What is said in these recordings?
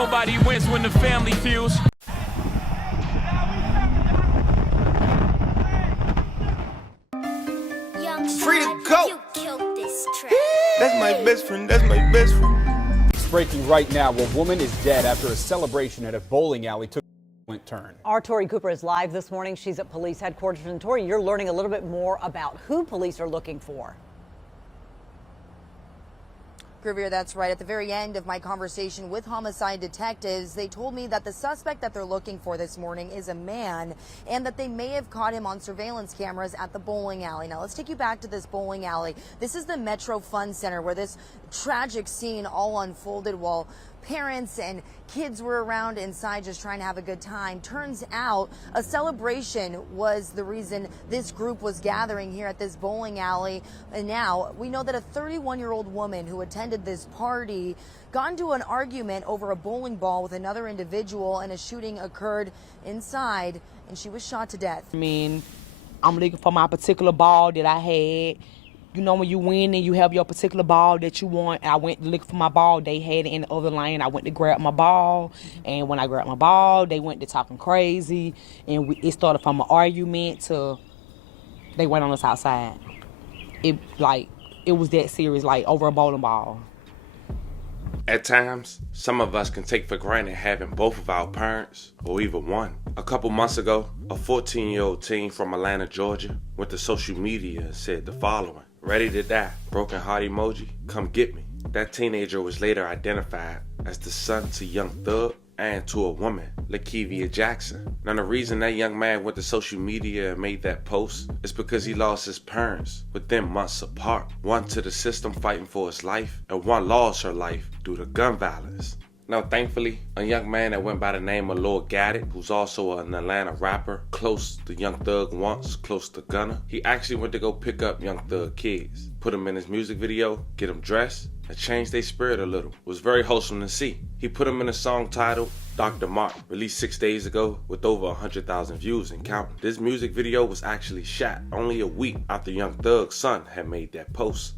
Nobody wins when the family feels. Free to go. That's my best friend. That's my best friend. It's breaking right now. A woman is dead after a celebration at a bowling alley took a turn. Our Tori Cooper is live this morning. She's at police headquarters. And Tori, you're learning a little bit more about who police are looking for. Griever, that's right. At the very end of my conversation with homicide detectives, they told me that the suspect that they're looking for this morning is a man and that they may have caught him on surveillance cameras at the bowling alley. Now, let's take you back to this bowling alley. This is the Metro Fun Center where this tragic scene all unfolded while parents and kids were around inside just trying to have a good time. Turns out a celebration was the reason this group was gathering here at this bowling alley. And now we know that a 31-year-old woman who attended this party got into an argument over a bowling ball with another individual, and a shooting occurred inside, and she was shot to death. I mean, I'm looking for my particular ball that I had. You know, when you win and you have your particular ball that you want, I went to look for my ball. They had it in the other lane. I went to grab my ball. And when I grabbed my ball, they went to talking crazy. And it started from an argument to they went on us outside. It was that serious, like over a bowling ball. At times, some of us can take for granted having both of our parents, or even one. A couple months ago, a 14-year-old teen from Atlanta, Georgia, went to social media and said the following: "Ready to die, broken heart emoji, come get me." That teenager was later identified as the son to Young Thug and to a woman, Lakevia Jackson. Now, the reason that young man went to social media and made that post is because he lost his parents within months apart. One to the system fighting for his life, and one lost her life due to gun violence. Now, thankfully, a young man that went by the name of lled, who's also an Atlanta rapper, close to Young Thug once, close to Gunna, he actually went to go pick up Young Thug kids, put them in his music video, get them dressed, and change their spirit a little. It was very wholesome to see. He put them in a song titled Dr. Mark, released 6 days ago with over 100,000 views and counting. This music video was actually shot only a week after Young Thug's son had made that post.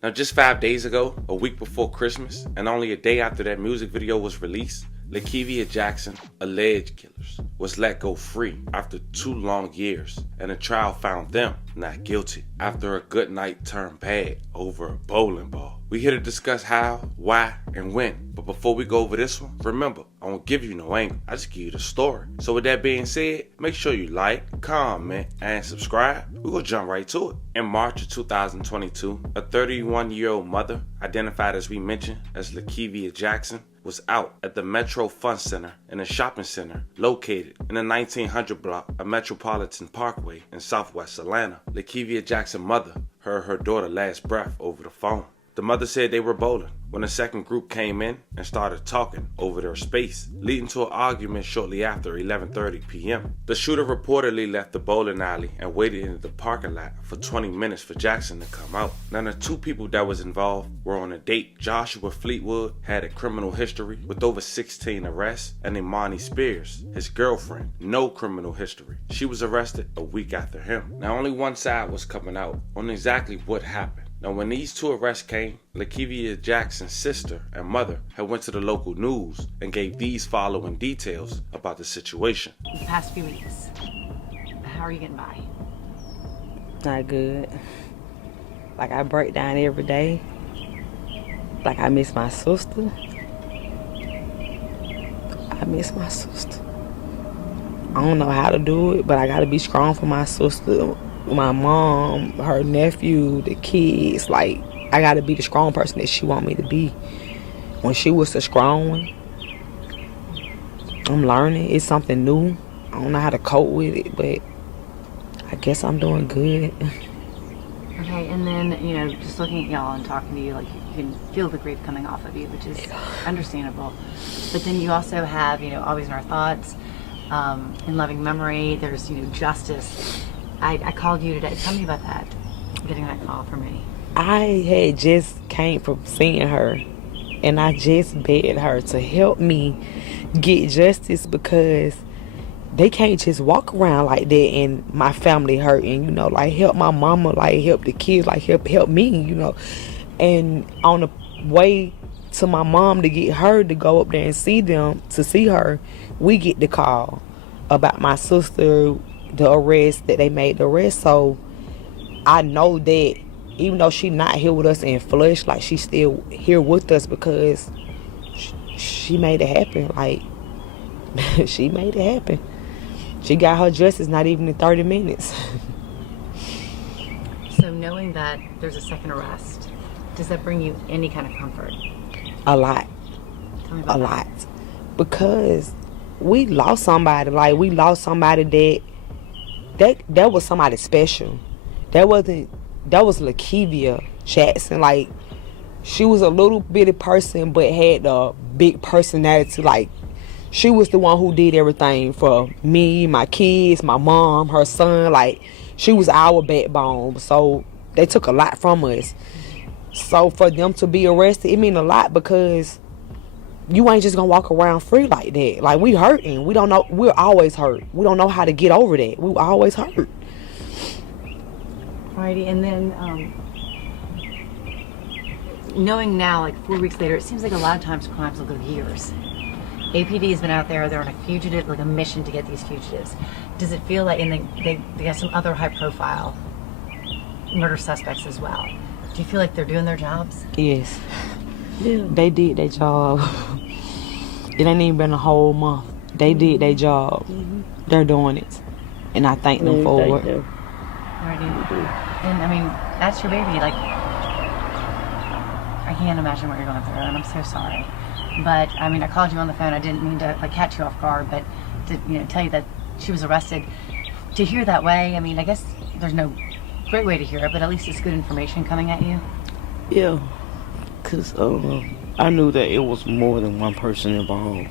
Now, just 5 days ago, a week before Christmas, and only a day after that music video was released, Lakevia Jackson, alleged killers, was let go free after 2 long years, and a trial found them not guilty after a good night turned bad over a bowling ball. We here to discuss how, why, and when. But before we go over this one, remember, I won't give you no angle. I just give you the story. So with that being said, make sure you like, comment, and subscribe. We're gonna jump right to it. In March of 2022, a 31-year-old mother, identified as we mentioned as Lakevia Jackson, was out at the Metro Fun Center in a shopping center located in the 1900 block of Metropolitan Parkway in Southwest Atlanta. Lakevia Jackson's mother heard her daughter's last breath over the phone. The mother said they were bowling when a second group came in and started talking over their space, leading to an argument shortly after 11:30 p.m. The shooter reportedly left the bowling alley and waited in the parking lot for 20 minutes for Jackson to come out. Now, the 2 people that was involved were on a date. Joshua Fleetwood had a criminal history with over 16 arrests, and Imani Spears, his girlfriend, no criminal history. She was arrested a week after him. Now, only one side was coming out on exactly what happened. Now, when these 2 arrests came, Lakevia Jackson's sister and mother had went to the local news and gave these following details about the situation. The past few weeks, how are you getting by? Not good. Like, I break down every day. Like, I miss my sister. I miss my sister. I don't know how to do it, but I gotta be strong for my sister. My mom, her nephew, the kids, like, I gotta be the strong person that she want me to be. When she was the strong one, I'm learning. It's something new. I don't know how to cope with it, but I guess I'm doing good. Okay, and then, you know, just looking at y'all and talking to you, like, you can feel the grief coming off of you, which is understandable. But then you also have, you know, always in our thoughts, in loving memory, there's, you know, justice. I called you today. Tell me about that, getting that call from me. I had just came from seeing her, and I just begged her to help me get justice because they can't just walk around like that and my family hurting, you know, like help my mama, like help the kids, like help me, you know. And on the way to my mom to get her to go up there and see them, to see her, we get the call about my sister, the arrest, that they made the arrest. So I know that even though she not here with us in flesh, like she's still here with us because she made it happen. Like she made it happen. She got her justice not even in 30 minutes. So knowing that there's a second arrest, does that bring you any kind of comfort? A lot. Tell me about A that. lot. Because we lost somebody. Like, we lost somebody that was somebody special. That was Lakevia Jackson. Like, she was a little bitty person but had a big personality. Like, she was the one who did everything for me, my kids, my mom, her son. Like, she was our backbone. So they took a lot from us. So for them to be arrested, it mean a lot because you ain't just gonna walk around free like that. Like, we hurting. We don't know. We're always hurt. We don't know how to get over that. We always hurt. Alrighty, and then knowing now, like 4 weeks later, it seems like a lot of times crimes will go years. APD has been out there. They're on a fugitive, like a mission to get these fugitives. Does it feel like, and they got some other high-profile murder suspects as well? Do you feel like they're doing their jobs? Yes. Yeah. They did their job. It ain't even been a whole month. They did their job. Mm-hmm. They're doing it. And I thank them for it. Alrighty. And I mean, that's your baby. Like, I can't imagine what you're going through, and I'm so sorry. But I mean, I called you on the phone. I didn't mean to like catch you off guard, but to tell you that she was arrested. To hear that way, I mean, I guess there's no great way to hear it, but at least it's good information coming at you. Yeah, because I knew that it was more than one person involved.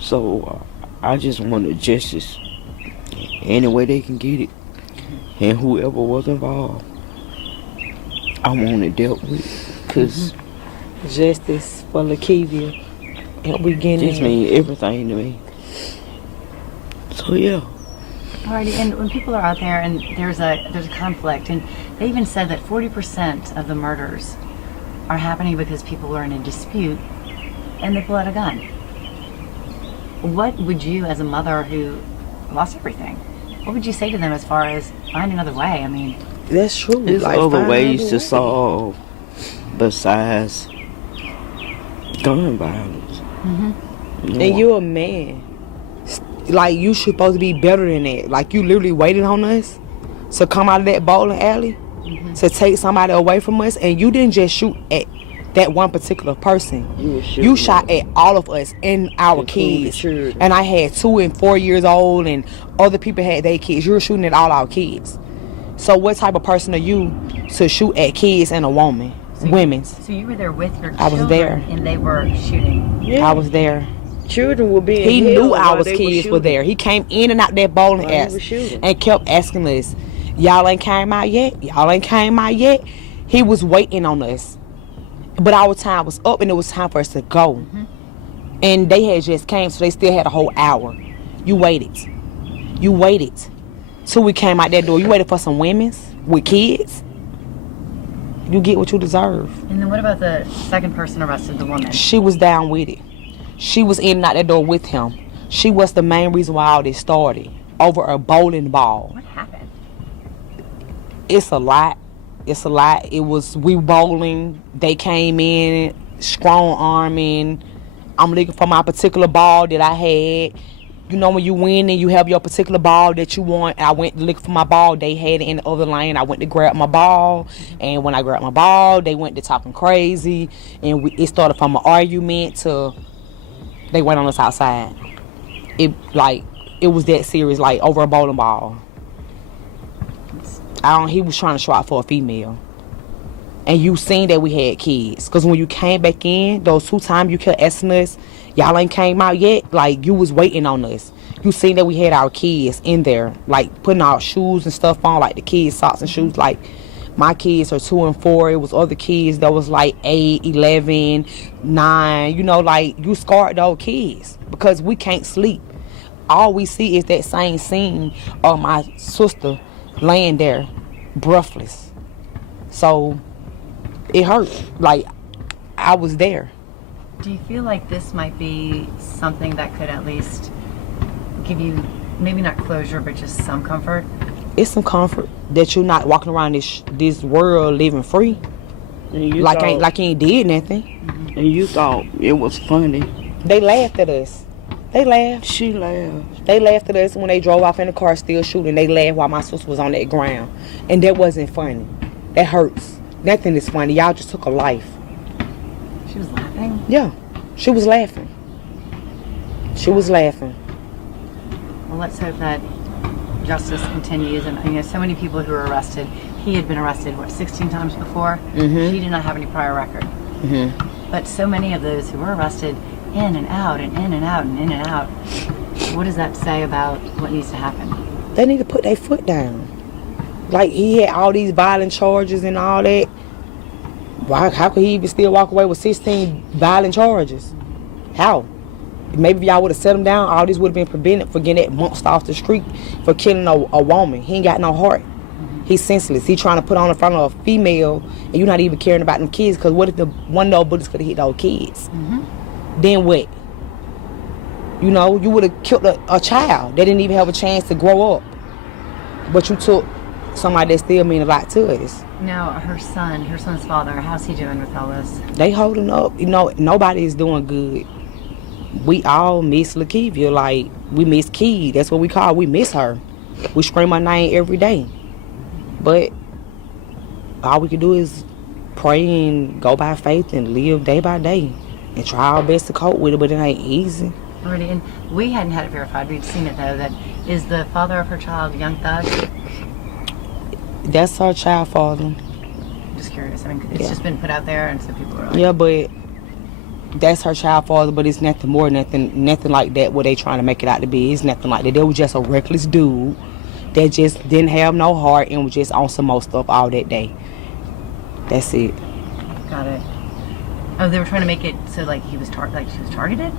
So I just wanted justice any way they can get it. And whoever was involved, I want it dealt with. Because justice for Lakevia. And we getting this means everything to me. So yeah. Alrighty, and when people are out there and there's a conflict, and they even said that 40% of the murders are happening because people are in a dispute and they pull out a gun. What would you, as a mother who lost everything, what would you say to them as far as find another way? I mean, that's true. There's like, other ways to solve besides gun violence. Mm-hmm. And you're a man. Like, you supposed to be better than that. Like, you literally waited on us to come out of that bowling alley to take somebody away from us, and you didn't just shoot at that one particular person. You shot at all of us and our kids. And I had 2 and 4 years old, and other people had their kids. You were shooting at all our kids. So what type of person are you to shoot at kids and a woman? Women's. So you were there with your children, I was there. And they were shooting. Yeah. I was there. Children were being He held knew while our they kids were were there. He came in and out that bowling alley and kept asking us, y'all ain't came out yet? Y'all ain't came out yet? He was waiting on us. But our time was up and it was time for us to go. Mm-hmm. And they had just came, so they still had a whole hour. You waited. You waited till we came out that door. You waited for some women with kids. You get what you deserve. And then what about the second person arrested, the woman? She was down with it. She was in and out that door with him. She was the main reason why all this started. Over a bowling ball. What happened? It's a lot. It's a lot. It was, we bowling. They came in, strong arming. I'm looking for my particular ball that I had. You know, when you win and you have your particular ball that you want. I went to look for my ball. They had it in the other lane. I went to grab my ball. And when I grabbed my ball, they went to talking crazy. And it started from an argument to they went on us outside. It was that serious, like over a bowling ball. He was trying to show out for a female. And you seen that we had kids. Because when you came back in, those 2 times you kept asking us, y'all ain't came out yet, like you was waiting on us. You seen that we had our kids in there, like putting our shoes and stuff on, like the kids' socks and shoes. Like, my kids are 2 and 4. It was other kids that was like 8, 11, 9. You know, like, you scarred those kids because we can't sleep. all we see is that same scene of my sister laying there, breathless. So it hurt. Like, I was there. Do you feel like this might be something that could at least give you, maybe not closure, but just some comfort? It's some comfort that you're not walking around this world living free. Like you ain't did nothing. And you thought it was funny. They laughed at us. They laughed. She laughed. They laughed at us when they drove off in the car still shooting. They laughed while my sister was on that ground. And that wasn't funny. That hurts. Nothing is funny. Y'all just took a life. She was laughing? Yeah. She was laughing. She was laughing. Well, let's hope that justice continues. And, you know, so many people who were arrested. He had been arrested, 16 times before? Mm-hmm. She did not have any prior record. Mm-hmm. But so many of those who were arrested, in and out and in and out and in and out. What does that say about what needs to happen? They need to put their foot down. Like, he had all these violent charges and all that. Why? How could he even still walk away with 16 violent charges? How? Maybe if y'all would have set him down, all this would have been prevented for getting that monster off the street for killing a woman. He ain't got no heart. He's senseless. He trying to put on in front of a female, and you're not even caring about them kids. Because what if one of those bullets could have hit those kids? Then what? You know, you would have killed a child. They didn't even have a chance to grow up. But you took somebody that still mean a lot to us. Now, her son's father, how's he doing with all this? They holding up. You know, nobody is doing good. We all miss Lakivia. Like, we miss Key. That's what we call her. We miss her. We scream her name every day. But all we can do is pray and go by faith and live day by day and try our best to cope with it, but it ain't easy. Already, and we hadn't had it verified. We'd seen it, though, that is the father of her child Young Thug? That's her child father. I'm just curious. I mean, it's just been put out there, and so people are like... Yeah, but that's her child father, but it's nothing more, nothing like that what they trying to make it out to be. It's nothing like that. They was just a reckless dude that just didn't have no heart and was just on some more stuff all that day. That's it. Got it. Oh, they were trying to make it so like she was targeted?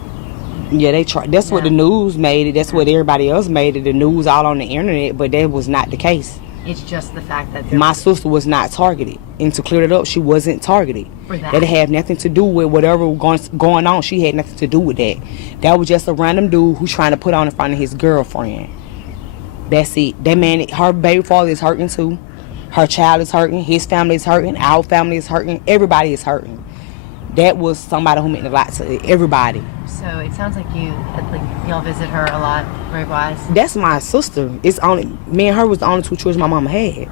Yeah, that's what the news made it. That's what everybody else made it. The news all on the internet, but that was not the case. It's just the fact that my sister was not targeted. And to clear it up, she wasn't targeted. For that? That had nothing to do with whatever was going on. She had nothing to do with that. That was just a random dude who's trying to put on in front of his girlfriend. That's it. That man, her baby father is hurting too. Her child is hurting. His family is hurting. Our family is hurting. Everybody is hurting. That was somebody who meant a lot to everybody. So it sounds like y'all visit her a lot, Grave-wise. That's my sister. It's only me and her was the only two children my mama had.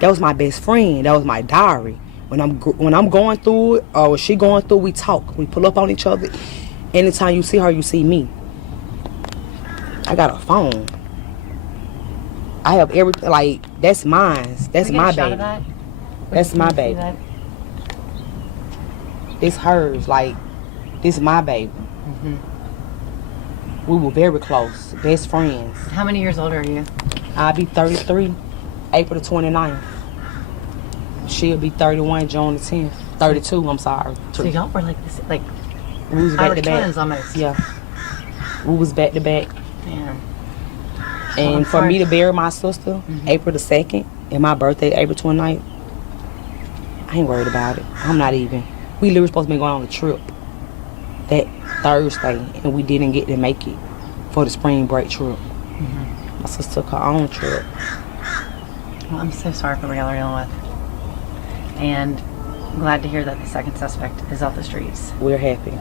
That was my best friend. That was my diary. When I'm going through it or when she going through, we talk. We pull up on each other. Anytime you see her, you see me. I got a phone. I have everything. Like, that's mine. That's my baby. That's my baby. It's hers. Like, this is my baby. We were very close, best friends. How many years older are you? I'll be 33, April the 29th. She'll be 31, June the 10th. 32, I'm sorry. So y'all were like this, like we was back to back. twins almost. Yeah. We was back to back. Yeah. And for me to bury my sister, April the 2nd, and my birthday, April 29th, I ain't worried about it. I'm not even. We literally supposed to be going on a trip that Thursday, and we didn't get to make it for the spring break trip. My sister took her own trip. Well, I'm so sorry for what y'all are dealing with. And I'm glad to hear that the second suspect is off the streets. We're happy.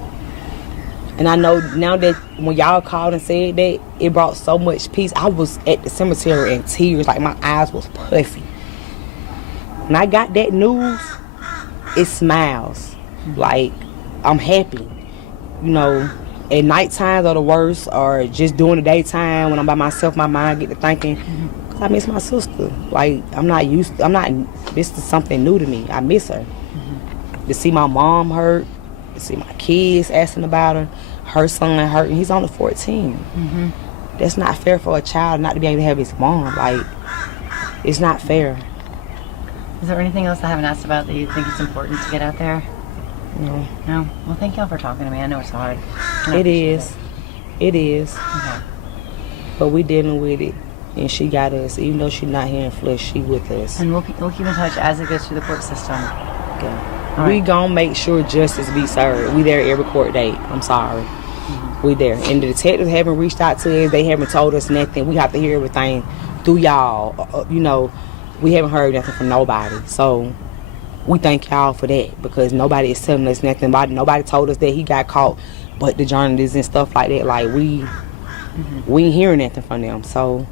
And I know now that when y'all called and said that, it brought so much peace. I was at the cemetery in tears, like my eyes was puffy. When I got that news, it smiles. Like, I'm happy. You know, at night times are the worst, or just during the daytime when I'm by myself, my mind get to thinking, cause I miss my sister. Like, this is something new to me. I miss her. To see my mom hurt, to see my kids asking about her son hurt, and he's only 14. That's not fair for a child not to be able to have his mom. Like, it's not fair. Is there anything else I haven't asked about that you think is important to get out there? No. No? Well, thank y'all for talking to me. I know it's hard. It is. It is. Okay. but we dealing with it, and she got us. Even though she's not here in flesh, she with us. And we'll keep in touch as it goes through the court system. Okay. All We right. gonna make sure justice be served. We there every court date. I'm sorry. We there. And the detectives haven't reached out to us. They haven't told us nothing. We have to hear everything through y'all. You know, we haven't heard nothing from nobody. So we thank y'all for that, because nobody is telling us nothing about it. Nobody told us that he got caught, but the journalists and stuff like that, like we ain't hearing nothing from them. So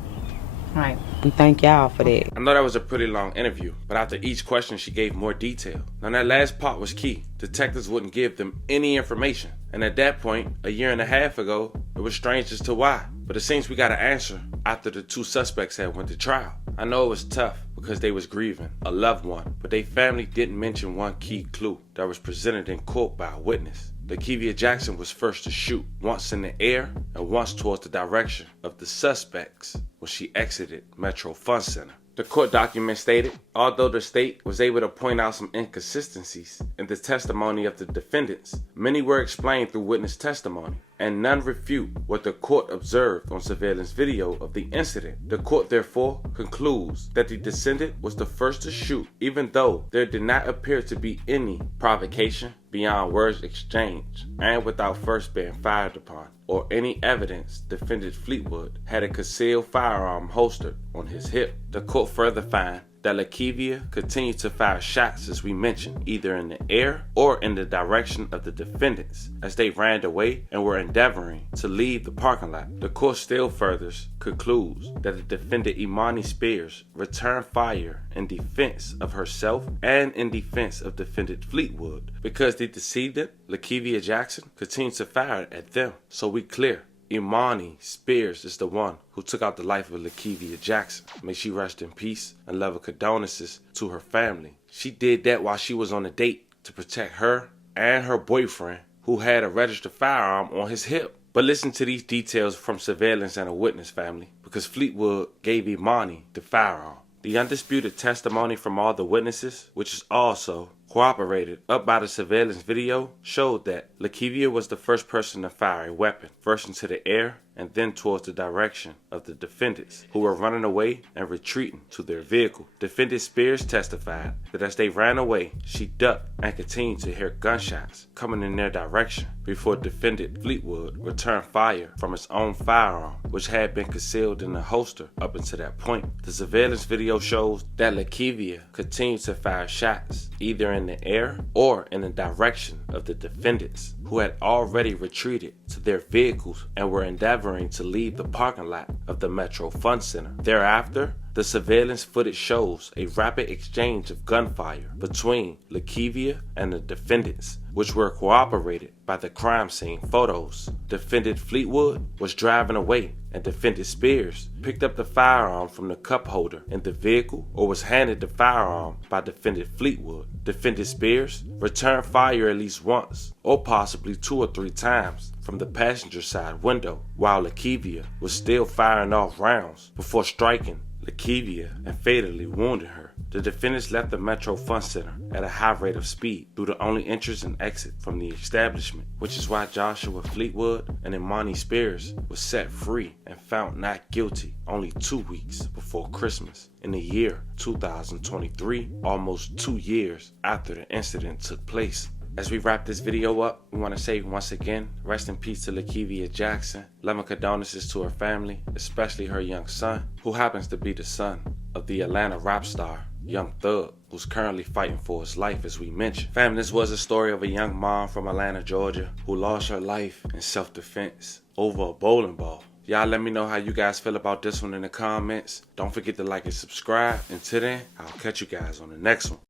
Right. we thank y'all for that. I know that was a pretty long interview, but after each question she gave more detail. Now that last part was key. Detectives wouldn't give them any information. And at that point, a year and a half ago, it was strange as to why. But it seems we got an answer after the two suspects had went to trial. I know it was tough because they was grieving a loved one, but they family didn't mention one key clue that was presented in court by a witness. Lakevia Jackson was first to shoot, once in the air and once towards the direction of the suspects when she exited Metro Fun Center. The court document stated, although the state was able to point out some inconsistencies in the testimony of the defendants, many were explained through witness testimony, and none refute what the court observed on surveillance video of the incident. The court therefore concludes that the descendant was the first to shoot, even though there did not appear to be any provocation beyond words exchanged, and without first being fired upon, or any evidence defendant Fleetwood had a concealed firearm holstered on his hip. The court further found that Lakevia continued to fire shots, as we mentioned, either in the air or in the direction of the defendants as they ran away and were endeavoring to leave the parking lot. The court still further concludes that the defendant Imani Spears returned fire in defense of herself and in defense of defendant Fleetwood, because the decedent, Lakevia Jackson, continued to fire at them. So we clear. Imani Spears is the one who took out the life of Lakevia Jackson. May she rest in peace and love and condolences to her family. She did that while she was on a date to protect her and her boyfriend, who had a registered firearm on his hip. But listen to these details from surveillance and a witness, family, because Fleetwood gave Imani the firearm. The undisputed testimony from all the witnesses, which is also corroborated up by the surveillance video, showed that Lakevia was the first person to fire a weapon, first into the air and then towards the direction of the defendants, who were running away and retreating to their vehicle. Defendant Spears testified that as they ran away, she ducked and continued to hear gunshots coming in their direction before defendant Fleetwood returned fire from his own firearm, which had been concealed in the holster up until that point. The surveillance video shows that Lakevia continued to fire shots, either in the air or in the direction of the defendants, who had already retreated to their vehicles and were endeavoring to leave the parking lot of the Metro Fun Center. Thereafter, the surveillance footage shows a rapid exchange of gunfire between Lakevia and the defendants, which were corroborated by the crime scene photos. Defendant Fleetwood was driving away, and defendant Spears picked up the firearm from the cup holder in the vehicle, or was handed the firearm by defendant Fleetwood. Defendant Spears returned fire at least once, or possibly 2 or 3 times, from the passenger side window, while Lakevia was still firing off rounds before striking Lakevia and fatally wounding her. The defendants left the Metro Fun Center at a high rate of speed through the only entrance and exit from the establishment, which is why Joshua Fleetwood and Imani Spears was set free and found not guilty only 2 weeks before Christmas in the year 2023, almost 2 years after the incident took place. As we wrap this video up, we want to say once again, rest in peace to Lakevia Jackson. Love and condolences to her family, especially her young son, who happens to be the son of the Atlanta rap star, Young Thug, who's currently fighting for his life, as we mentioned. Family, this was a story of a young mom from Atlanta, Georgia, who lost her life in self-defense over a bowling ball. Y'all let me know how you guys feel about this one in the comments. Don't forget to like and subscribe. Until then, I'll catch you guys on the next one.